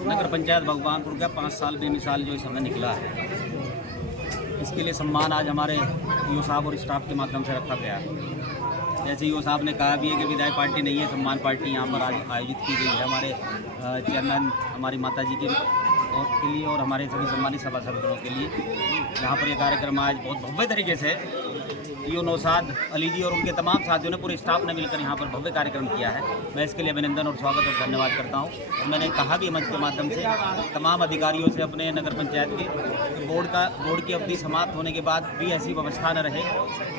नगर पंचायत भगवानपुर का 5 साल बेमिसाल जो समय निकला है, इसके लिए सम्मान आज हमारे ईओ साहब और स्टाफ के माध्यम से रखा गया है। जैसे ईओ साहब ने कहा भी है कि विधायक पार्टी नहीं है, सम्मान पार्टी यहाँ पर आज आयोजित की गई है हमारे चेयरमैन हमारी माता जी के लिए और हमारे सभी सम्मानित सभासदों के लिए। यहाँ पर ये कार्यक्रम आज बहुत भव्य तरीके से ईओ नौशाद अली जी और उनके तमाम साथियों ने, पूरे स्टाफ ने मिलकर यहाँ पर भव्य कार्यक्रम किया है। मैं इसके लिए अभिनंदन और स्वागत और धन्यवाद करता हूँ। और मैंने कहा भी मंच के माध्यम से तमाम अधिकारियों से अपने नगर पंचायत के बोर्ड की अवधि समाप्त होने के बाद भी ऐसी व्यवस्था न रहे,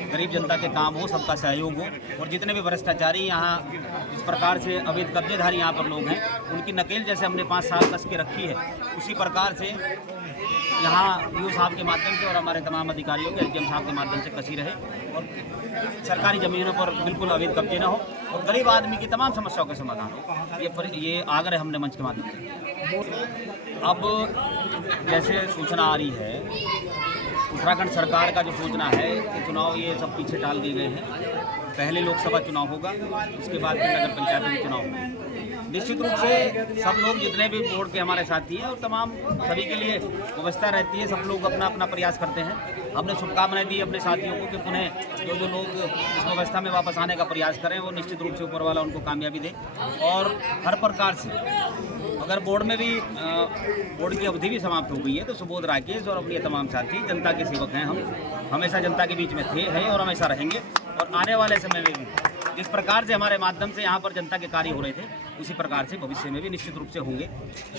गरीब जनता के काम हो, सबका सहयोग हो और जितने भी भ्रष्टाचारी यहाँ इस प्रकार से अवैध कब्जेधारी यहाँ पर लोग हैं, उनकी नकेल जैसे हमने 5 साल कस के रखी है, उसी प्रकार से यहाँ ईओ साहब के माध्यम से और हमारे तमाम अधिकारियों के एसडीएम साहब के माध्यम से कसी रहे और सरकारी ज़मीनों पर बिल्कुल अवैध कब्जे न हो और गरीब आदमी की तमाम समस्याओं का समाधान हो। ये आग्रह हमने मंच के माध्यम से। अब जैसे सूचना आ रही है, उत्तराखंड सरकार का जो सूचना है कि चुनाव ये सब पीछे टाल दिए गए हैं। पहले लोकसभा चुनाव होगा, उसके बाद फिर नगर पंचायत में चुनाव होगा। निश्चित रूप से सब लोग जितने भी बोर्ड के हमारे साथी हैं और तमाम सभी के लिए व्यवस्था रहती है, सब लोग अपना अपना प्रयास करते हैं। हमने शुभकामनाएं दी अपने साथियों को कि पुनः जो लोग इस व्यवस्था में वापस आने का प्रयास करें, वो निश्चित रूप से ऊपर वाला उनको कामयाबी दे। और हर प्रकार से अगर बोर्ड में भी बोर्ड की अवधि भी समाप्त हो गई है तो सुबोध राकेश और अपने तमाम साथी जनता के सेवक हैं। हम हमेशा जनता के बीच में थे, हैं और हमेशा रहेंगे और आने वाले समय में भी जिस प्रकार से हमारे माध्यम से यहाँ पर जनता के कार्य हो रहे थे, उसी प्रकार से भविष्य में भी निश्चित रूप से होंगे।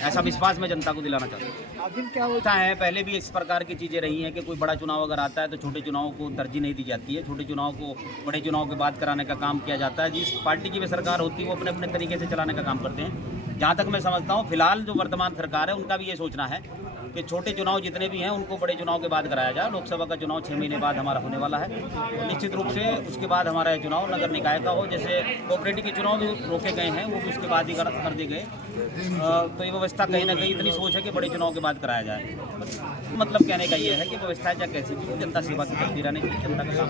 ऐसा विश्वास मैं जनता को दिलाना चाहता हूँ। आखिर क्या होता है, पहले भी इस प्रकार की चीज़ें रही हैं कि कोई बड़ा चुनाव अगर आता है तो छोटे चुनाव को तरजीह नहीं दी जाती है, छोटे चुनाव को बड़े चुनाव के बाद कराने का काम किया जाता है। जिस पार्टी की भी सरकार होती है वो अपने अपने तरीके से चलाने का काम करते हैं। जहाँ तक मैं समझता हूँ फिलहाल जो वर्तमान सरकार है उनका भी ये सोचना है कि छोटे चुनाव जितने भी हैं उनको बड़े चुनाव के बाद कराया जाए। लोकसभा का चुनाव 6 महीने बाद हमारा होने वाला है, निश्चित रूप से उसके बाद हमारा चुनाव नगर निकाय का हो। जैसे कोऑपरेटिव के चुनाव भी रोके गए हैं, वो भी उसके बाद ही कर दिए गए। तो ये व्यवस्था कहीं ना कहीं इतनी सोच है कि बड़े चुनाव के बाद कराया जाए। मतलब कहने का ये है कि व्यवस्था चाहे कैसी भी, जनता सेवा की चलती रहने की, जनता का काम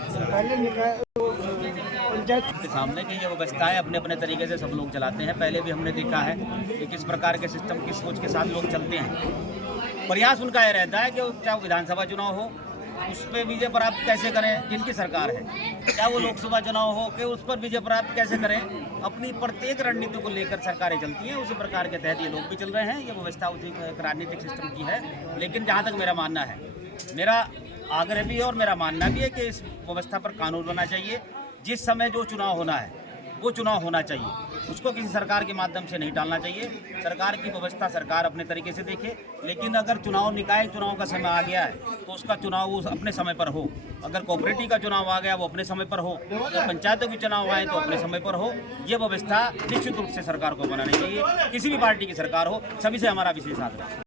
के सामने की ये व्यवस्थाएं अपने अपने तरीके से सब लोग चलाते हैं। पहले भी हमने देखा है कि किस प्रकार के सिस्टम, किस सोच के साथ लोग चलते हैं। प्रयास उनका यह रहता है कि चाहे विधानसभा चुनाव हो उस पर विजय प्राप्त कैसे करें जिनकी सरकार है, चाहे वो लोकसभा चुनाव हो कि उस पर विजय प्राप्त कैसे करें। अपनी प्रत्येक रणनीति को लेकर सरकारें चलती हैं, उसी प्रकार के तहत ये लोग भी चल रहे हैं। ये व्यवस्था उसी एक राजनीतिक सिस्टम की है। लेकिन जहाँ तक मेरा मानना है, मेरा आग्रह भी है और मेरा मानना भी है कि इस व्यवस्था पर कानून बनना चाहिए। जिस समय जो चुनाव होना है वो चुनाव होना चाहिए, उसको किसी सरकार के माध्यम से नहीं टालना चाहिए। सरकार की व्यवस्था सरकार अपने तरीके से देखे, लेकिन अगर चुनाव निकाय चुनाव का समय आ गया है तो उसका चुनाव उस अपने समय पर हो। अगर कोऑपरेटिव का चुनाव आ गया वो अपने समय पर हो, अगर पंचायतों के चुनाव आए तो अपने समय पर हो। ये व्यवस्था निश्चित रूप से सरकार को बनानी चाहिए, किसी भी पार्टी की सरकार हो। सभी से हमारा विशेष आग्रह है।